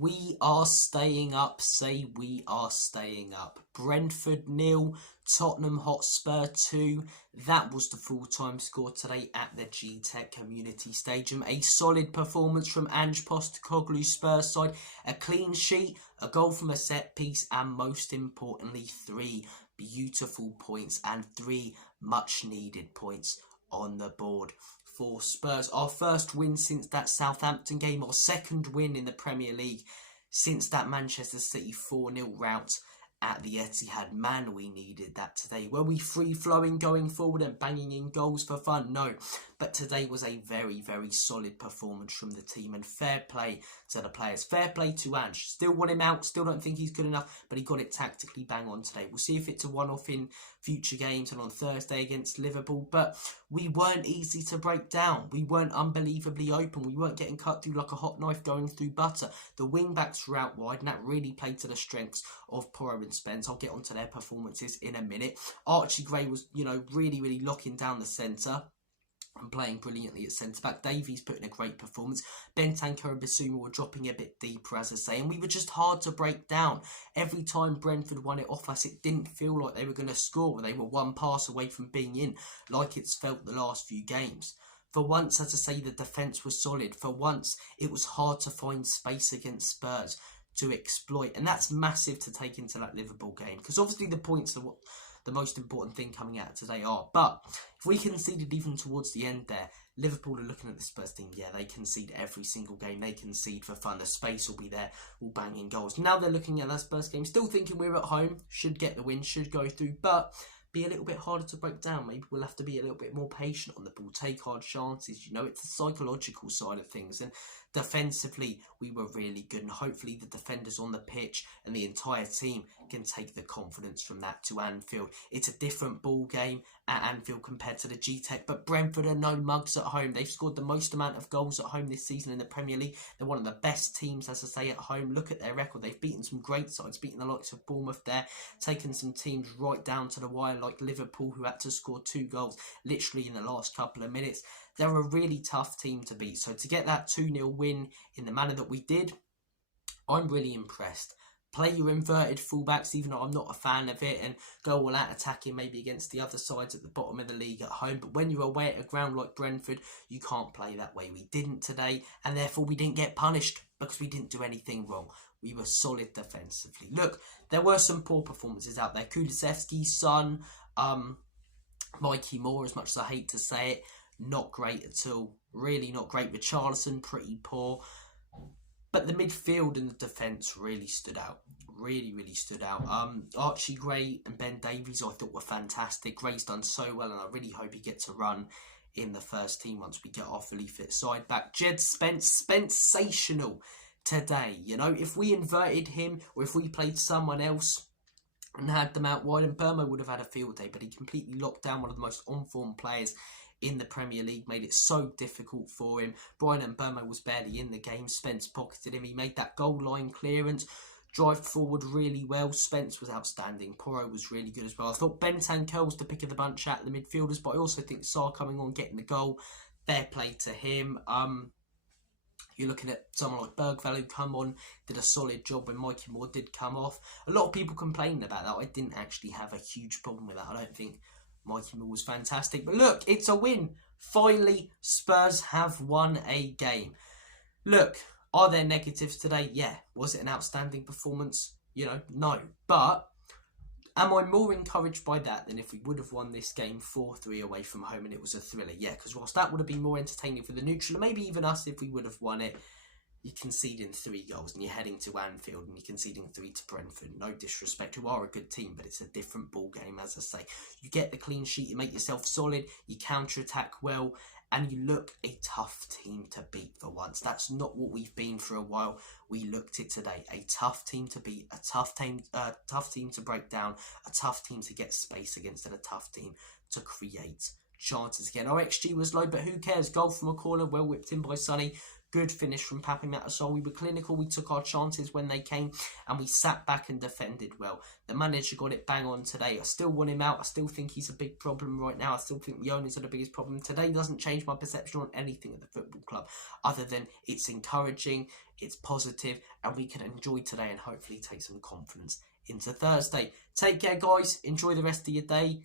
We are staying up, say we are staying up. Brentford 0, Tottenham Hotspur 2. That was the full-time score today at the G-Tech Community Stadium. A solid performance from Ange Postecoglou's Spurs side. A clean sheet, a goal from a set piece, and most importantly, 3 beautiful points and 3 much-needed points on the board for Spurs. Our first win since that Southampton game, our second win in the Premier League since that Manchester City 4-0 rout at the Etihad. Man, we needed that today. Were we free-flowing going forward and banging in goals for fun? No. But today was a very, very solid performance from the team, and fair play to the players. Fair play to Ange. Still want him out, still don't think he's good enough, but he got it tactically bang on today. We'll see if it's a one-off in future games and on Thursday against Liverpool, but we weren't easy to break down. We weren't unbelievably open. We weren't getting cut through like a hot knife going through butter. The wing-backs were out wide, and that really played to the strengths of Porro and Spence. I'll get onto their performances in a minute. Archie Gray was, really, really locking down the centre and playing brilliantly at centre-back. Davies put in a great performance. Bentancur and Bissouma were dropping a bit deeper, as I say, and we were just hard to break down. Every time Brentford won it off us, it didn't feel like they were going to score. They were one pass away from being in, like it's felt the last few games. For once, as I say, the defence was solid. For once, it was hard to find space against Spurs to exploit, and that's massive to take into that Liverpool game, because obviously the points are what the most important thing coming out today are. But if we conceded even towards the end there, Liverpool are looking at the Spurs team. Yeah, they concede every single game. They concede for fun. The space will be there. We'll bang in goals. Now they're looking at that Spurs game, still thinking we're at home, should get the win, should go through, but be a little bit harder to break down. Maybe we'll have to be a little bit more patient on the ball, take hard chances. It's the psychological side of things. And defensively, we were really good. And hopefully the defenders on the pitch and the entire team can take the confidence from that to Anfield. It's a different ball game at Anfield compared to the G-Tech. But Brentford are no mugs at home. They've scored the most amount of goals at home this season in the Premier League. They're one of the best teams, as I say, at home. Look at their record. They've beaten some great sides, beaten the likes of Bournemouth there, taken some teams right down to the wire, like Liverpool, who had to score 2 goals literally in the last couple of minutes. They're a really tough team to beat. So to get that 2-0 win in the manner that we did, I'm really impressed. Play your inverted fullbacks, even though I'm not a fan of it, and go all out attacking maybe against the other sides at the bottom of the league at home. But when you're away at a ground like Brentford, you can't play that way. We didn't today, and therefore we didn't get punished because we didn't do anything wrong. We were solid defensively. Look, there were some poor performances out there. Kulusevski, Son, Mikey Moore, as much as I hate to say it, not great at all. Really not great. Richarlison, pretty poor. But the midfield and the defence really stood out. Really, really stood out. Archie Gray and Ben Davies I thought were fantastic. Gray's done so well, and I really hope he gets a run in the first team once we get our fully fit side back. Jed Spence, sensational today. If we inverted him or if we played someone else and had them out wide, and Burma would have had a field day, but he completely locked down one of the most on-form players in the Premier League, made it so difficult for him. Brian Mbeumo was barely in the game. Spence pocketed him. He made that goal line clearance, drive forward really well. Spence was outstanding. Porro was really good as well. I thought Bentancur was the pick of the bunch out of the midfielders, but I also think Sarr coming on, getting the goal, fair play to him. You're looking at someone like Bergvall who come on, did a solid job when Mikey Moore did come off. A lot of people complaining about that. I didn't actually have a huge problem with that. I don't think Mikey Moore was fantastic. But look, it's a win. Finally, Spurs have won a game. Look, are there negatives today? Yeah. Was it an outstanding performance? No. But am I more encouraged by that than if we would have won this game 4-3 away from home and it was a thriller? Yeah, because whilst that would have been more entertaining for the neutral, and maybe even us if we would have won it, you're conceding 3 goals and you're heading to Anfield and you're conceding 3 to Brentford. No disrespect, who are a good team, but it's a different ball game, as I say. You get the clean sheet, you make yourself solid, you counter-attack well, and you look a tough team to beat for once. That's not what we've been for a while. We looked it today. A tough team to beat, a tough team to break down, a tough team to get space against, and a tough team to create chances again. Our XG was low, but who cares? Goal from a corner, well whipped in by Sonny. Good finish from Papi Matasol. We were clinical, we took our chances when they came, and we sat back and defended well. The manager got it bang on today. I still want him out. I still think he's a big problem right now. I still think the owners are the biggest problem. Today doesn't change my perception on anything at the football club, other than it's encouraging, it's positive, and we can enjoy today and hopefully take some confidence into Thursday. Take care, guys. Enjoy the rest of your day.